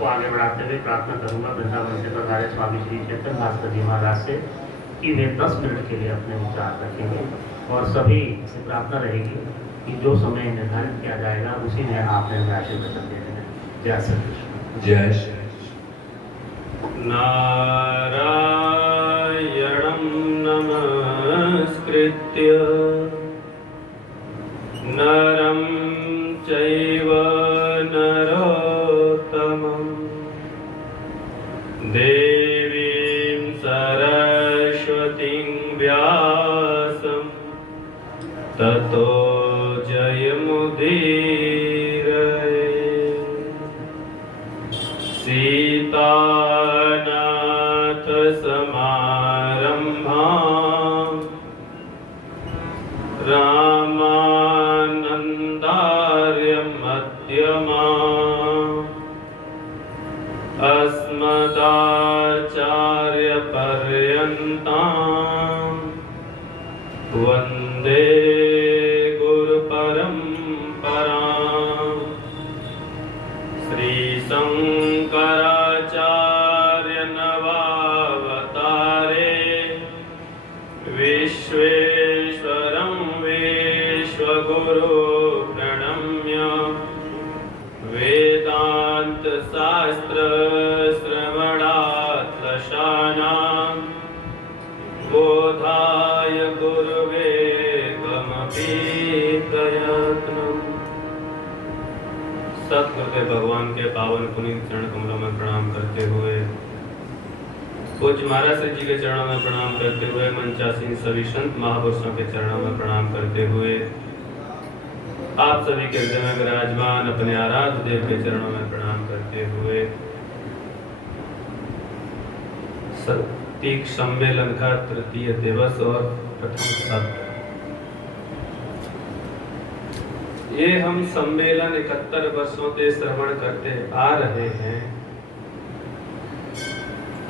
को आगे बढ़ाते हुए प्रार्थना करूंगा वृंदावन से पधारे स्वामी श्री चेतन भास्कर जी महाराज से कि वे 10 मिनट के लिए अपने विचार रखेंगे और सभी से प्रार्थना रहेगी कि जो समय निर्धारित किया जाएगा उसी में आप निर्वाचित कर सकते हैं। जय श्री कृष्ण। जय श्री नारायणं नमस्कृत्य नरं चैव नरोत्तमं देवीं सरस्वतीं व्यासं ततो जयमुदीरये। सीतानाथ समारम्भां रामानन्दार्य मध्यमाम् अस्मदाचार्यपर्यन्तां वन्दे गुरुपरम्पराम्। श्रीशङ्कराचार्य नवावतारे विश्वेश्वरं विश्वगुरु प्रणम्य वेदांत शास्त्र श्रवणात्लशानां बोधाय गुरुवे गमपि प्रयत्नम्। सतगुरुदेव भगवान के पावन पुनीत चरण कमलों में प्रणाम करते हुए, पूज्य महाराज जी के चरणों में प्रणाम करते हुए, मंचासीन सभी संत महापुरुषों के चरणों में प्रणाम करते हुए, आप सभी के हृदय में विराजमान अपने आराध्य देव के चरणों में प्रणाम करते हुए, सतीक सम्मेलन का तृतीय दिवस और प्रथम सत्र, ये हम सम्मेलन 71 वर्षों से श्रवण करते आ रहे हैं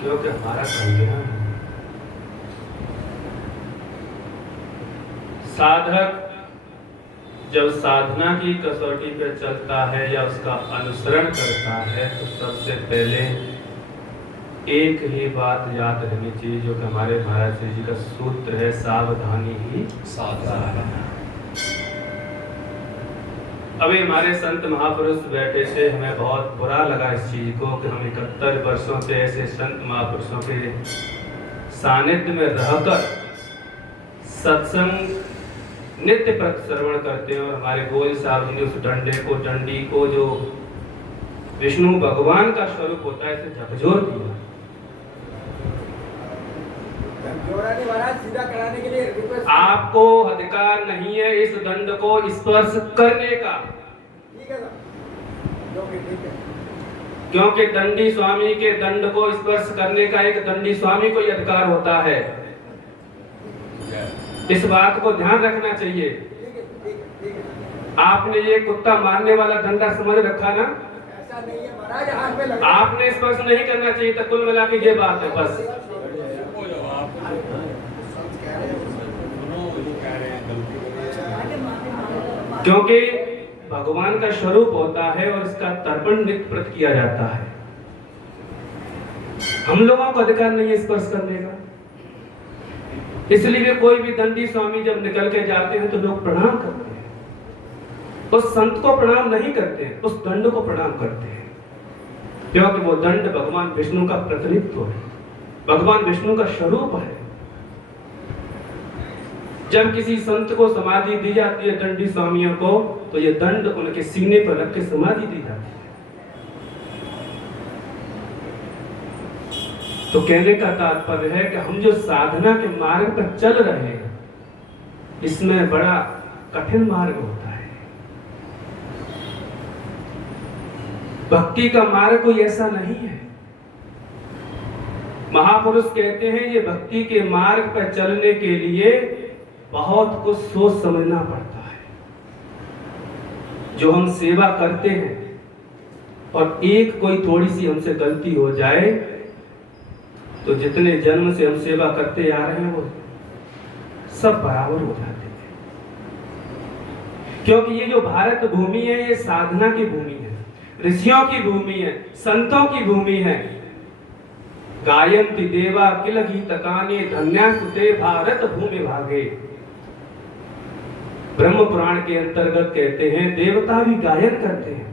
क्योंकि हमारा कल्याण है। साधक जब साधना की कसौटी पे चलता है या उसका अनुसरण करता है तो सबसे पहले एक ही बात याद रहनी चाहिए जो कि हमारे महाराज जी का सूत्र है, सावधानी ही साधना। अभी हमारे संत महापुरुष बैठे थे, हमें बहुत बुरा लगा इस चीज को कि हम 71 वर्षों से ऐसे संत महापुरुषों के सानिध्य में रहकर सत्संग नित्य श्रवण करते हैं और हमारे गोयल साहब जी ने उस डंडी को जो विष्णु भगवान का स्वरूप होता है इसे झकझोर दिया। सीधा कराने के लिए आपको अधिकार नहीं है इस दंड को स्पर्श करने का। ठीक है ना? ठीक है। क्योंकि दंडी स्वामी के दंड को स्पर्श करने का एक दंडी स्वामी को ही अधिकार होता है। इस बात को ध्यान रखना चाहिए। आपने ये कुत्ता मारने वाला डंडा समझ रखा ना? ऐसा नहीं है महाराज, हाथ में लगा। आपने स्पर्श नहीं करना चाहिए था। कुल मिला के ये बात है बस। क्योंकि भगवान का स्वरूप होता है और इसका तर्पण नित्य प्रति किया जाता है। हम लोगों को अधिकार नहीं है स्पर्श करने का। इसलिए कोई भी दंडी स्वामी जब निकल के जाते हैं तो लोग प्रणाम करते हैं। उस संत को प्रणाम नहीं करते हैं, उस दंड को प्रणाम करते हैं, क्योंकि वो दंड भगवान विष्णु का प्रतिनिधित्व है, भगवान विष्णु का स्वरूप है। जब किसी संत को समाधि दी जाती है दंडी स्वामियों को, तो ये दंड उनके सीने पर रख के समाधि दी जाती है। तो कहने का तात्पर्य है कि हम जो साधना के मार्ग पर चल रहे हैं इसमें बड़ा कठिन मार्ग होता है। भक्ति का मार्ग कोई ऐसा नहीं है। महापुरुष कहते हैं ये भक्ति के मार्ग पर चलने के लिए बहुत कुछ सोच समझना पड़ता है। जो हम सेवा करते हैं और एक कोई थोड़ी सी हमसे गलती हो जाए तो जितने जन्म से हम सेवा करते आ रहे हैं वो सब बराबर हो जाते हैं। क्योंकि ये जो भारत भूमि है ये साधना की भूमि है। ऋषियों की भूमि है, संतों की भूमि है। गायन्ति देवा किल गीतकानि धन्यास्तुते भारत भूमि भागे। ब्रह्म पुराण के अंतर्गत कहते हैं देवता भी गायन करते हैं,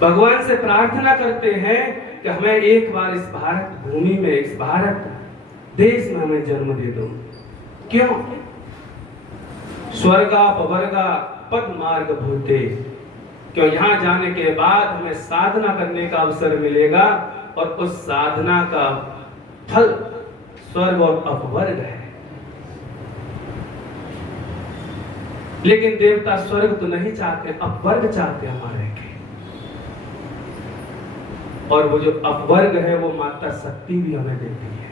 भगवान से प्रार्थना करते हैं कि हमें एक बार इस भारत भूमि में, इस भारत देश में हमें जन्म दे दो। क्यों? स्वर्गा पवर्गा पद मार्ग भूते, क्यों यहां जाने के बाद हमें साधना करने का अवसर मिलेगा और उस साधना का फल स्वर्ग और अपवर्ग है। लेकिन देवता स्वर्ग तो नहीं चाहते, अपवर्ग चाहते हमारे के। और वो जो अपवर्ग है वो माता शक्ति भी हमें देती है।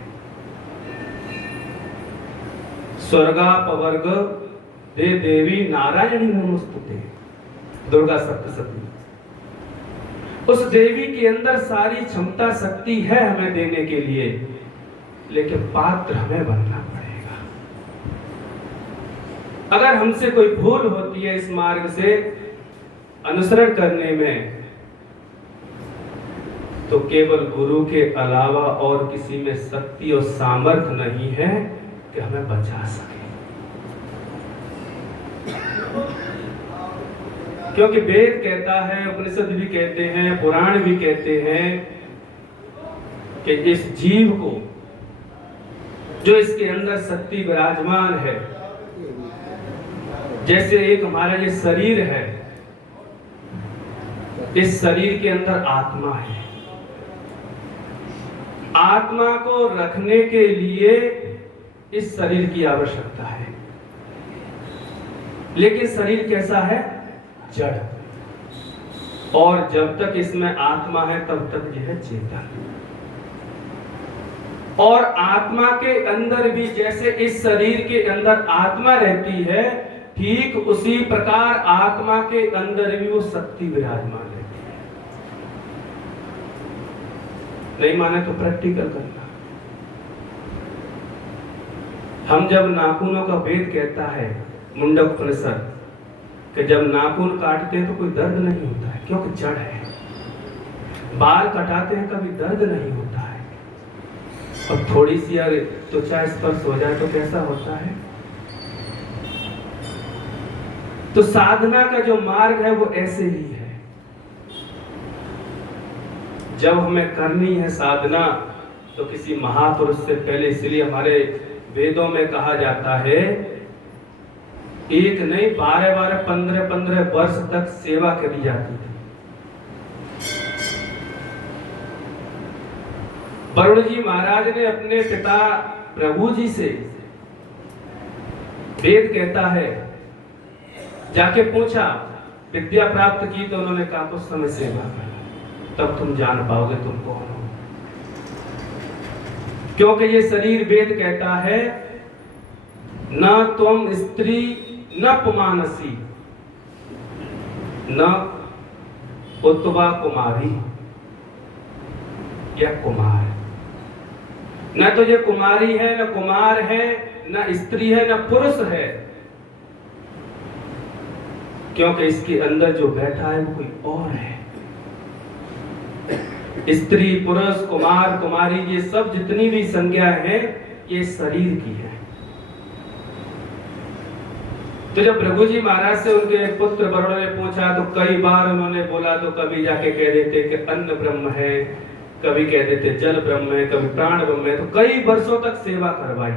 स्वर्गापवर्ग दे देवी नारायणी नमोस्तुते, दुर्गा सप्तशती। उस देवी के अंदर सारी क्षमता शक्ति है हमें देने के लिए, लेकिन पात्र हमें बनना पड़ेगा। अगर हमसे कोई भूल होती है इस मार्ग से अनुसरण करने में, तो केवल गुरु के अलावा और किसी में शक्ति और सामर्थ्य नहीं है कि हमें बचा सके। क्योंकि वेद कहता है, उपनिषद भी कहते हैं, पुराण भी कहते हैं कि इस जीव को, जो इसके अंदर शक्ति विराजमान है, जैसे एक हमारा ये शरीर है, इस शरीर के अंदर आत्मा है। आत्मा को रखने के लिए इस शरीर की आवश्यकता है, लेकिन शरीर कैसा है? जड़। और जब तक इसमें आत्मा है तब तक यह है चेतन। और आत्मा के अंदर भी जैसे इस शरीर के अंदर आत्मा रहती है, ठीक उसी प्रकार आत्मा के अंदर भी वो शक्ति विराजमान रहती है। नहीं माने तो प्रैक्टिकल करना। हम जब नाखूनों का वेद कहता है मुंडक उपनिषद कि जब नाखून काटते हैं तो कोई दर्द नहीं होता है, क्योंकि जड़ है। बाल कटाते हैं कभी दर्द नहीं होता है, और थोड़ी सी अगर त्वचा स्पर्श हो जाए तो कैसा होता है। तो साधना का जो मार्ग है वो ऐसे ही है। जब हमें करनी है साधना तो किसी महापुरुष से पहले, इसलिए हमारे वेदों में कहा जाता है एक नहीं 12-12, 15-15 वर्ष तक सेवा करी जाती थी। वरुण जी महाराज ने अपने पिता प्रभु जी से, वेद कहता है, जाके पूछा, विद्या प्राप्त की, तो उन्होंने कहा कुछ समय सेवा कर, तब तुम जान पाओगे तुम कौन हो। क्योंकि ये शरीर, वेद कहता है, न तुम स्त्री न पुमानसी न उत्वा कुमारी या कुमार। न तो ये कुमारी है, न कुमार है, न स्त्री है, न पुरुष है, क्योंकि इसके अंदर जो बैठा है वो कोई और है। स्त्री, पुरुष, कुमार, कुमारी, ये सब जितनी भी संज्ञा है ये शरीर की है। तो जब प्रभु जी महाराज से उनके पुत्र वरुण ने पूछा तो कई बार उन्होंने बोला, तो कभी जाके कह देते कि अन्न ब्रह्म है, कभी कह देते जल ब्रह्म है, कभी प्राण ब्रह्म है। तो कई वर्षों तक सेवा करवाई,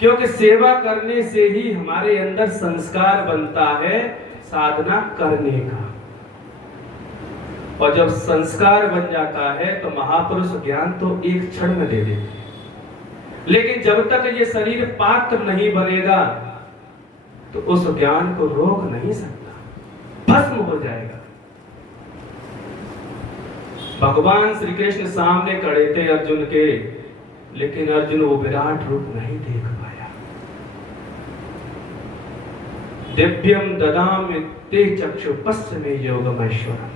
क्योंकि सेवा करने से ही हमारे अंदर संस्कार बनता है साधना करने का। और जब संस्कार बन जाता है तो महापुरुष ज्ञान तो एक क्षण में दे देते। लेकिन जब तक ये शरीर पात्र नहीं बनेगा तो उस ज्ञान को रोक नहीं सकता, भस्म हो जाएगा। भगवान श्री कृष्ण सामने खड़े थे अर्जुन के, लेकिन अर्जुन वो विराट रूप नहीं देख पाया। दिव्यम ददामि ते चक्षु पश्चिमे योगमेश्वरम।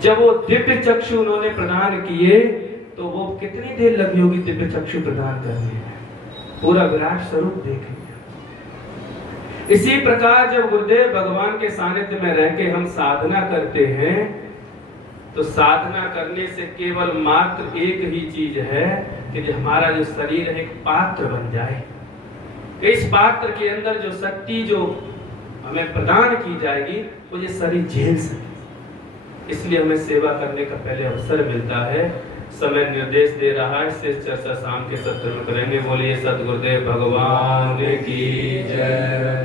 जब वो दिव्य चक्षु उन्होंने प्रदान किए तो वो कितनी देर लगी होगी दिव्य चक्षु प्रदान करने में, पूरा विराट स्वरूप देख लिया। इसी प्रकार जब गुरुदेव भगवान के सानिध्य में रह के हम साधना करते हैं तो साधना करने से केवल मात्र एक ही चीज है कि जो हमारा जो शरीर है एक पात्र बन जाए। इस पात्र के अंदर जो शक्ति जो हमें प्रदान की जाएगी वो ये शरीर झेल सके। इसलिए हमें सेवा करने का पहले अवसर मिलता है। समय निर्देश दे रहा है, शेष चर्चा शाम के सत्र में करेंगे। बोलिए सतगुरुदेव भगवान की जय।